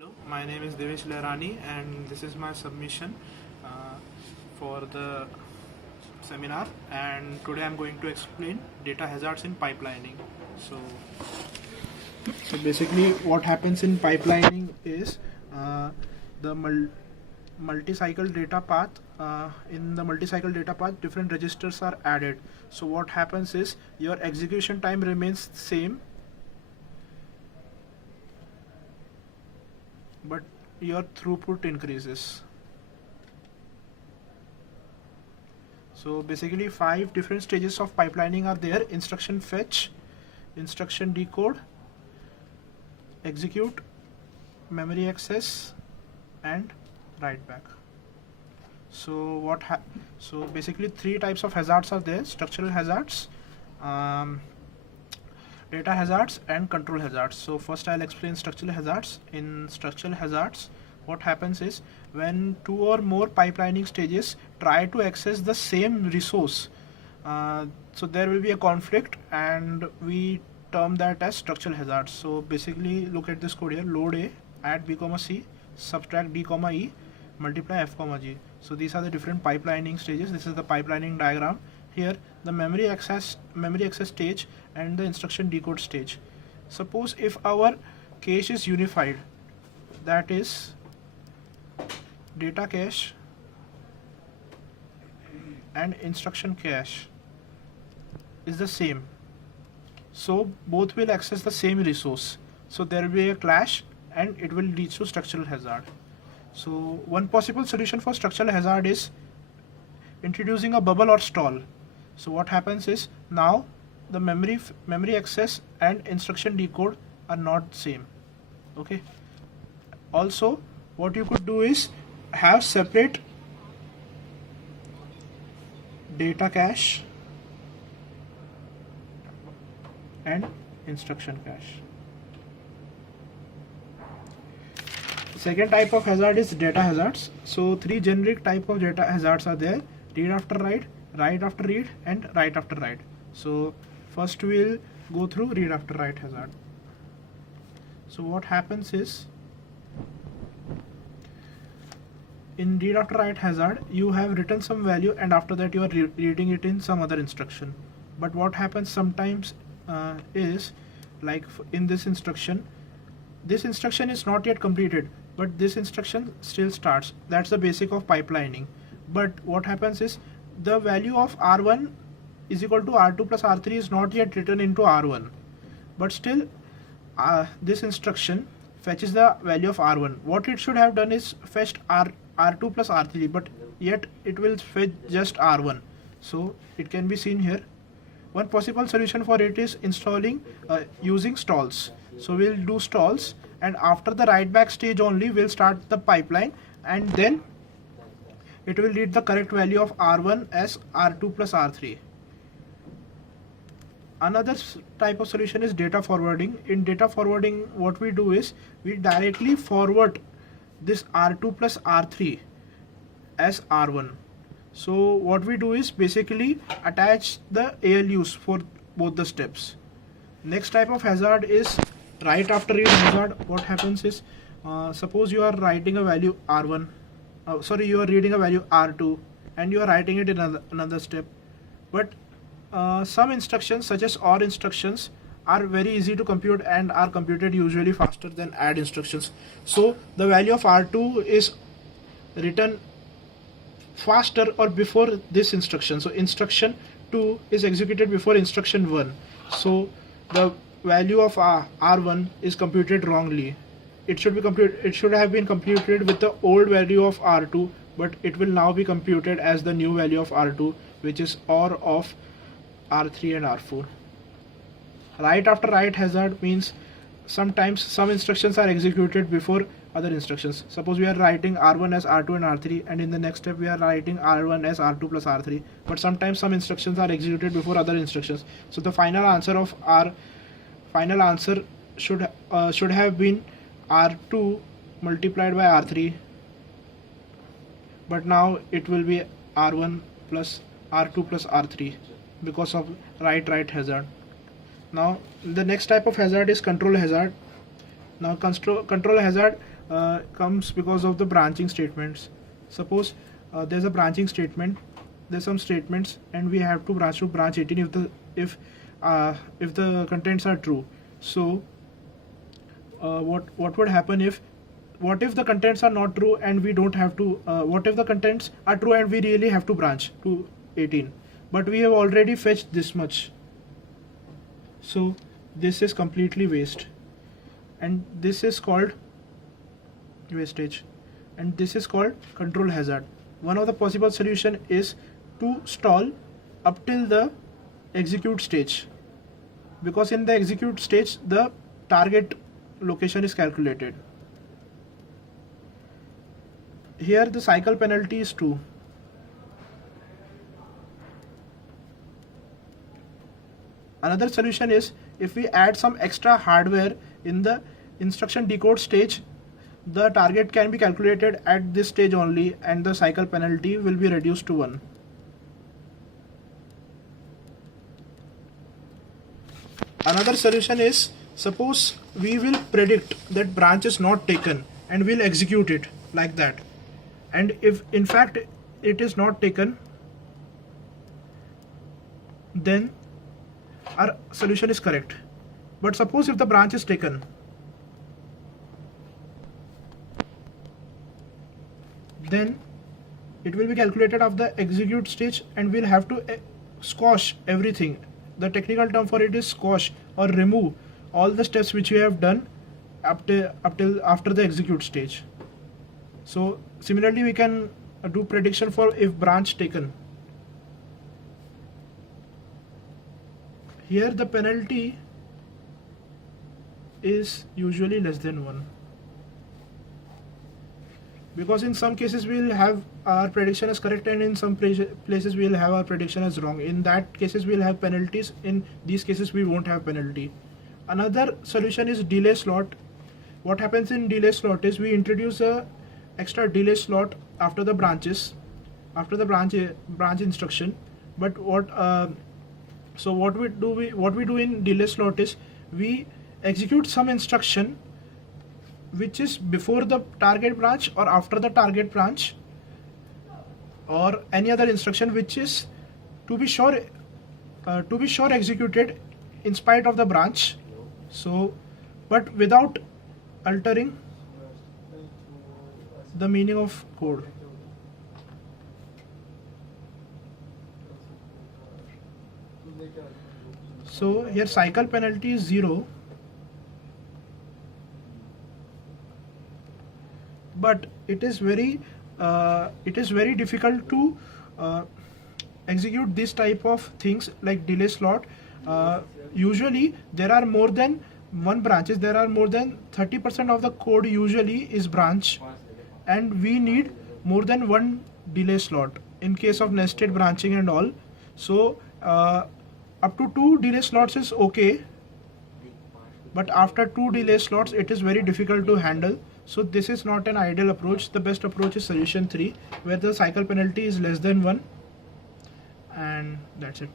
Hello, my name is Devesh Lairani and this is my submission for the seminar, and today I'm going to explain data hazards in pipelining. So, so basically what happens in pipelining is the multi-cycle data path. In the multi-cycle data path, different registers are added. So what happens is your execution time remains same, but your throughput increases. So basically 5 different stages of pipelining are there: instruction fetch, instruction decode, execute, memory access, and write back. So basically 3 types of hazards are there: structural hazards, data hazards, and control hazards. So first I'll explain structural hazards. In structural hazards, what happens is when 2 or more pipelining stages try to access the same resource, so there will be a conflict, and we term that as structural hazards. So basically look at this code here: load A, add B comma C, subtract D comma E, multiply F comma G. So these are the different pipelining stages. This is the pipelining diagram. Here the memory access stage and the instruction decode stage. Suppose if our cache is unified, that is data cache and instruction cache is the same, so both will access the same resource, so there will be a clash and it will lead to structural hazard. So one possible solution for structural hazard is introducing a bubble or stall. So what happens is now the memory access and instruction decode are not same. Okay. Also, what you could do is have separate data cache and instruction cache. Second type of hazard is data hazards. So 3 generic type of data hazards are there: read after write, write after read, and write after write. So first we'll go through read after write hazard. So what happens is in read after write hazard, you have written some value and after that you are reading it in some other instruction. But what happens sometimes is, like in this instruction is not yet completed, but this instruction still starts. That's the basic of pipelining. But what happens is the value of R1 is equal to R2 plus R3 is not yet written into R1, but still this instruction fetches the value of R1. What it should have done is fetched R2 plus R3, but yet it will fetch just R1. So it can be seen here. One possible solution for it is installing using stalls. So we'll do stalls, and after the write back stage only we'll start the pipeline, and then it will read the correct value of R1 as R2 plus R3. Another type of solution is data forwarding. In data forwarding, what we do is we directly forward this R2 plus R3 as R1. So what we do is basically attach the ALUs for both the steps. Next type of hazard is write after read hazard. What happens is suppose you are writing a value R1, you are reading a value R2 and you are writing it in another step, but some instructions such as OR instructions are very easy to compute and are computed usually faster than add instructions. So the value of R2 is written faster or before this instruction. So instruction 2 is executed before instruction 1. So the value of R1 is computed wrongly. It should have been computed with the old value of R2, but it will now be computed as the new value of R2, which is OR of R3 and R4. Write after write hazard means sometimes some instructions are executed before other instructions. Suppose we are writing R1 as R2 and R3, and in the next step we are writing R1 as R2 plus R3, but sometimes some instructions are executed before other instructions. So the final answer should have been R2 multiplied by R3, but now it will be R1 plus R2 plus R3 because of write hazard. Now the next type of hazard is control hazard. Now control hazard comes because of the branching statements. Suppose there's a branching statement, there's some statements, and we have to branch 18 if the contents are true. So what would happen if, what if the contents are not true and we don't have to, what if the contents are true and we really have to branch to 18, but we have already fetched this much? So this is completely waste, and this is called wastage, and this is called control hazard. One of the possible solution is to stall up till the execute stage, because in the execute stage the target location is calculated. Here the cycle penalty is 2. Another solution is if we add some extra hardware in the instruction decode stage, the target can be calculated at this stage only and the cycle penalty will be reduced to 1. Another solution is, suppose we will predict that branch is not taken and we'll execute it like that, and if in fact it is not taken, then our solution is correct. But suppose if the branch is taken, then it will be calculated of the execute stage and we'll have to squash everything. The technical term for it is squash, or remove all the steps which we have done up till after the execute stage. So similarly we can do prediction for if branch taken. Here the penalty is usually less than 1, because in some cases we will have our prediction as correct and in some places we will have our prediction as wrong. In that cases we will have penalties, in these cases we won't have penalty. Another solution is delay slot. What happens in delay slot is we introduce a extra delay slot after the branches, after the branch instruction. But what we do in delay slot is we execute some instruction which is before the target branch or after the target branch, or any other instruction which is to be sure executed in spite of the branch, so but without altering the meaning of code. So here cycle penalty is 0, but it is very difficult to execute this type of things like delay slot. Usually there are more than one branches, there are more than 30% of the code usually is branch, and we need more than one delay slot in case of nested branching and all. So up to 2 delay slots is okay, but after 2 delay slots it is very difficult to handle. So this is not an ideal approach. The best approach is solution 3, where the cycle penalty is less than 1, and that's it.